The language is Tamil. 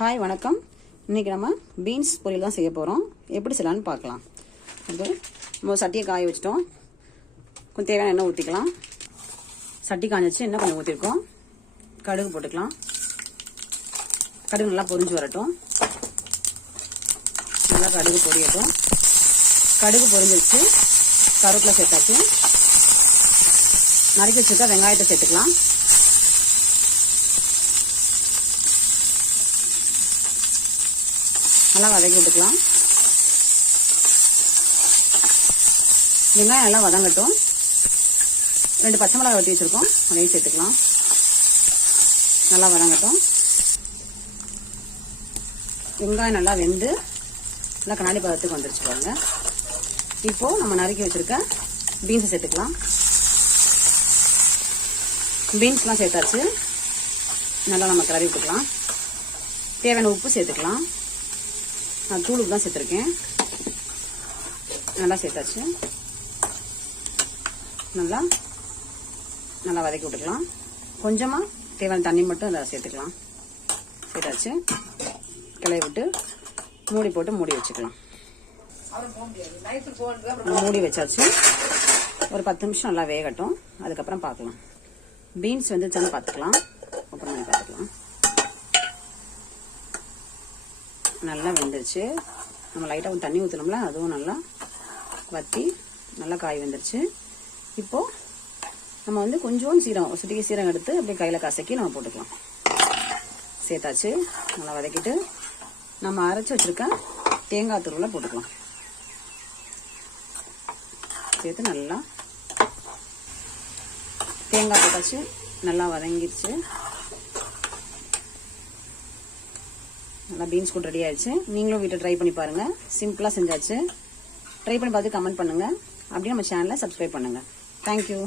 ஹாய் வணக்கம். இன்றைக்கி நம்ம பீன்ஸ் பொரியல் தான் செய்ய போகிறோம் எப்படி செய்யலான்னு பார்க்கலாம். அது நம்ம ஒரு சட்டியை காய வச்சிட்டோம். கொஞ்சம் தேவையான எண்ணெய் ஊற்றிக்கலாம் சட்டி காஞ்சிச்சு எண்ணெய் கொஞ்சம் ஊற்றிருக்கோம் கடுகு போட்டுக்கலாம். கடுகு நல்லா பொரிஞ்சு வரட்டும். நல்லா கடுகு பொரியட்டும். கடுகு பொரிஞ்சிருச்சு. கருவேப்பிலை சேர்த்தாச்சு. நறுக்கி வச்சுருக்கா வெங்காயத்தை சேர்த்துக்கலாம். நல்லா வதக்கி விட்டுக்கலாம் வெங்காயம் நல்லா வதங்கட்டும். ரெண்டு பச்சை மிளகாய் வெட்டி வச்சுருக்கோம். அதையும் சேர்த்துக்கலாம். நல்லா வதங்கட்டும். வெங்காயம் நல்லா வெந்து நல்லா கண்ணாடி பதத்துக்கு வந்துருச்சு பாருங்க. இப்போது நம்ம நறுக்கி வச்சுருக்க பீன்ஸை சேர்த்துக்கலாம். பீன்ஸ்லாம் சேர்த்தாச்சு. நல்லா நம்ம கிளறி விட்டுக்கலாம். தேவையான உப்பு சேர்த்துக்கலாம். நான் தூளுக்கு தான் சேர்த்துருக்கேன். நல்லா சேர்த்தாச்சு. நல்லா நல்லா வதக்கி விட்டுக்கலாம். கொஞ்சமாக தேவையான தண்ணி மட்டும் அதை சேர்த்துக்கலாம். சேர்த்தாச்சு. கிளறி விட்டு மூடி போட்டு மூடி வச்சுக்கலாம். மூடி வச்சாச்சு. ஒரு பத்து நிமிஷம் நல்லா வேகட்டும். அதுக்கப்புறம் பார்க்கலாம். பீன்ஸ் வந்து தந்து பார்த்துக்கலாம். ஓப்பன் பண்ணி பார்த்துக்கலாம் நல்லா வெந்துருச்சு. நம்ம லைட்டாக கொஞ்சம் தண்ணி ஊற்றணும்ல அதுவும் நல்லா வற்றி நல்லா காய் வெந்துருச்சு. இப்போது நம்ம வந்து கொஞ்சோண்டு சீரகம் சுட்டிக்கு சீரகம் எடுத்து அப்படியே கையில் கசக்கி நம்ம போட்டுக்கலாம். சேர்த்தாச்சு. நல்லா வதக்கிட்டு நம்ம அரைச்சி வச்சுருக்க தேங்காய் தூளில் போட்டுக்கலாம். சேர்த்து நல்லா தேங்காய் போட்டாச்சு நல்லா வதங்கிடுச்சு நல்லா பீன்ஸ் கூட ரெடி ஆயிடுச்சு. நீங்களும் வீட்டில் ட்ரை பண்ணி பாருங்க. சிம்பிளாக செஞ்சாச்சு. ட்ரை பண்ணி பார்த்து கமெண்ட் பண்ணுங்க. அப்படியே நம்ம சேனலை சப்ஸ்கிரைப் பண்ணுங்க. தேங்க்யூ